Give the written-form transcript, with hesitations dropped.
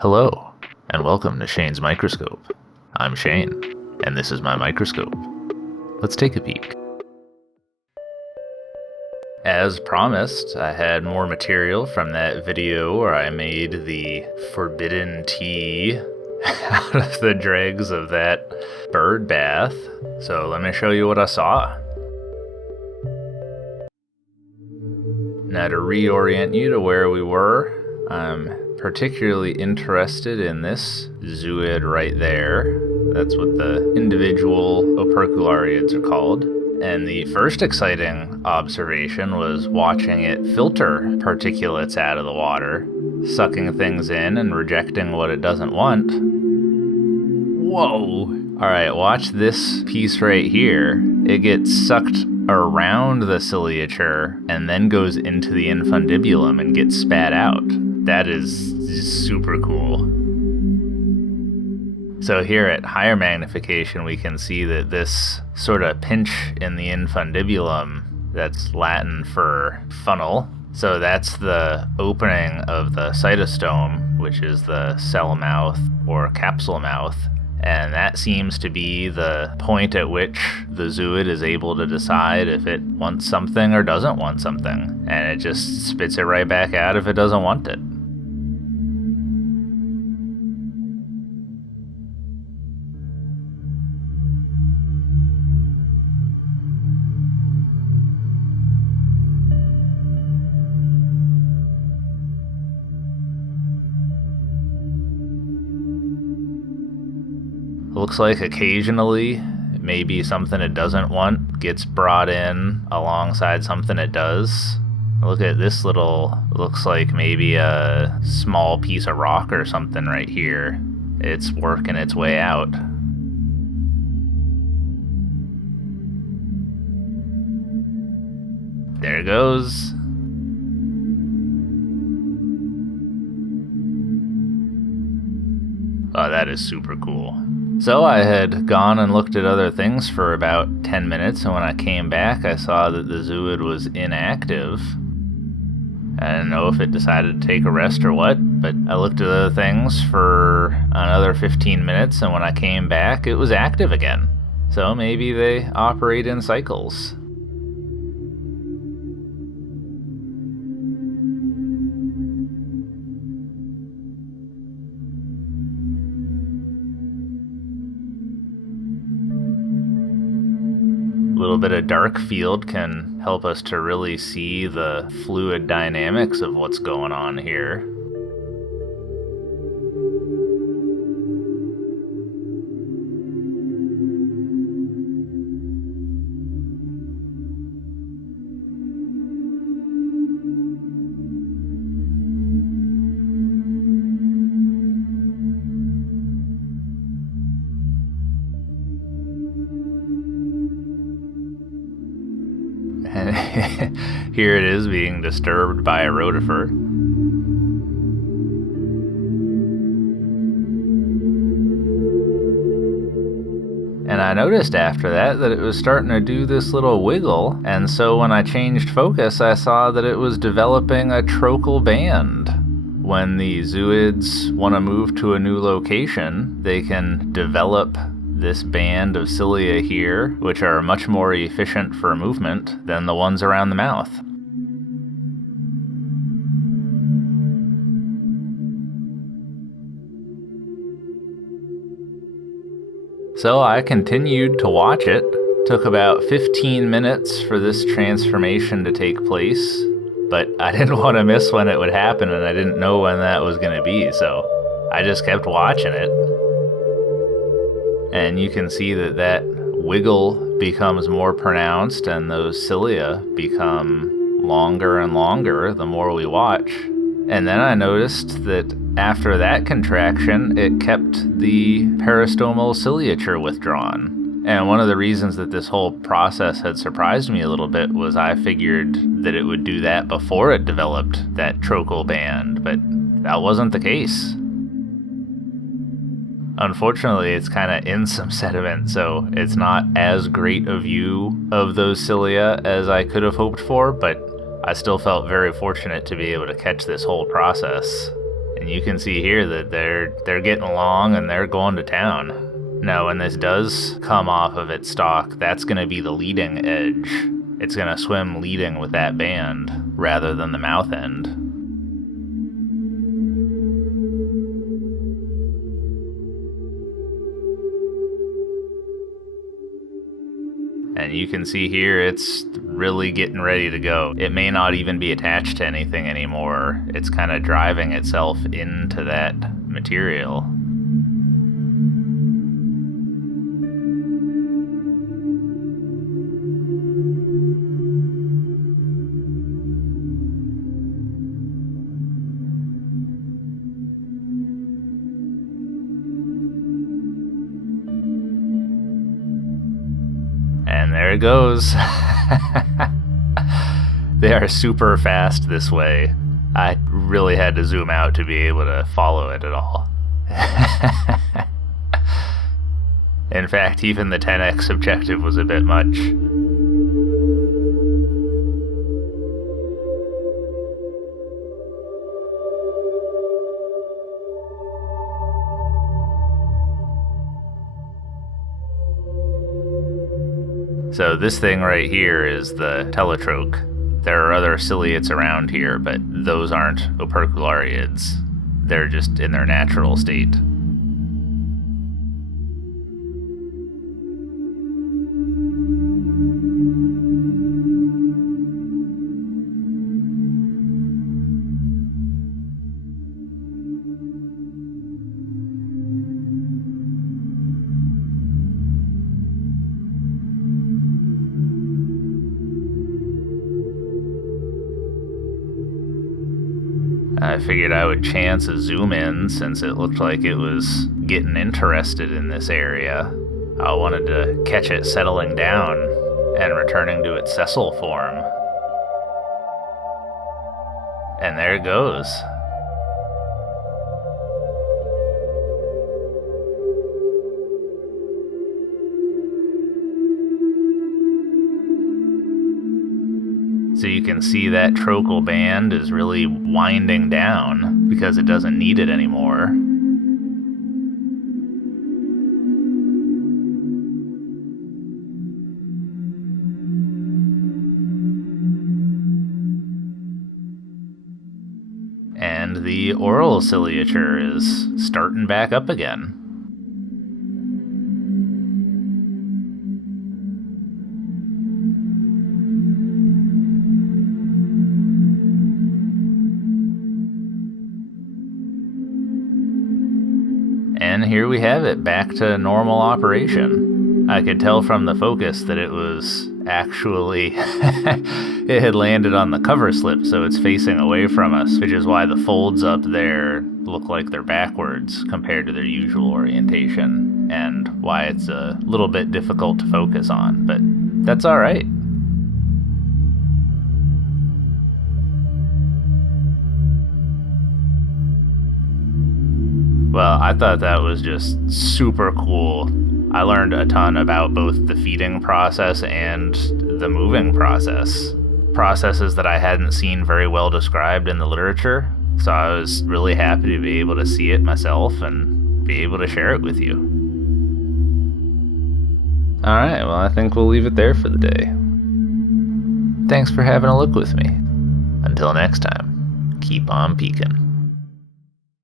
Hello, and welcome to Shane's Microscope. I'm Shane, and this is my microscope. Let's take a peek. As promised, I had more material from that video where I made the forbidden tea out of the dregs of that bird bath. So let me show you what I saw. Now to reorient you to where we were, I'm particularly interested in this Zooid right there. That's what the individual operculariids are called. And the first exciting observation was watching it filter particulates out of the water, sucking things in and rejecting what it doesn't want. Whoa! Alright, watch this piece right here. It gets sucked around the ciliature and then goes into the infundibulum and gets spat out. That is super cool. So here at higher magnification, we can see that this sort of pinch in the infundibulum, that's Latin for funnel. So that's the opening of the cytostome, which is the cell mouth or capsule mouth. And that seems to be the point at which the zooid is able to decide if it wants something or doesn't want something. And it just spits it right back out if it doesn't want it. Looks like occasionally, maybe something it doesn't want gets brought in alongside something it does. Look at this little, looks like maybe a small piece of rock or something right here. It's working its way out. There it goes. Oh, that is super cool. So I had gone and looked at other things for about 10 minutes, and when I came back, I saw that the zooid was inactive. I didn't know if it decided to take a rest or what, but I looked at other things for another 15 minutes, and when I came back, it was active again. So maybe they operate in cycles. A little bit of dark field can help us to really see the fluid dynamics of what's going on here. And here it is being disturbed by a rotifer. And I noticed after that it was starting to do this little wiggle, and so when I changed focus, I saw that it was developing a trocal band. When the zooids want to move to a new location, they can develop this band of cilia here, which are much more efficient for movement than the ones around the mouth. So I continued to watch it. Took about 15 minutes for this transformation to take place, but I didn't want to miss when it would happen, and I didn't know when that was going to be, so I just kept watching it. And you can see that wiggle becomes more pronounced and those cilia become longer and longer the more we watch. And then I noticed that after that contraction, it kept the peristomal ciliature withdrawn. And one of the reasons that this whole process had surprised me a little bit was I figured that it would do that before it developed that trocal band, but that wasn't the case. Unfortunately, it's kind of in some sediment, so it's not as great a view of those cilia as I could have hoped for, but I still felt very fortunate to be able to catch this whole process. And you can see here that they're getting along and they're going to town. Now, when this does come off of its stalk, that's going to be the leading edge. It's going to swim leading with that band rather than the mouth end. And you can see here it's really getting ready to go. It may not even be attached to anything anymore. It's kind of driving itself into that material. And there it goes. They are super fast this way. I really had to zoom out to be able to follow it at all. In fact, even the 10x objective was a bit much. So this thing right here is the Teletroke. There are other ciliates around here, but those aren't operculariids. They're just in their natural state. I figured I would chance a zoom in since it looked like it was getting interested in this area. I wanted to catch it settling down and returning to its sessile form. And there it goes. So you can see that trocal band is really winding down because it doesn't need it anymore. And the oral ciliature is starting back up again. And here we have it, back to normal operation. I could tell from the focus that it was actually, it had landed on the cover slip, so it's facing away from us, which is why the folds up there look like they're backwards compared to their usual orientation, and why it's a little bit difficult to focus on, but that's all right. Well, I thought that was just super cool. I learned a ton about both the feeding process and the moving process. Processes that I hadn't seen very well described in the literature, so I was really happy to be able to see it myself and be able to share it with you. Alright, well I think we'll leave it there for the day. Thanks for having a look with me. Until next time, keep on peeking.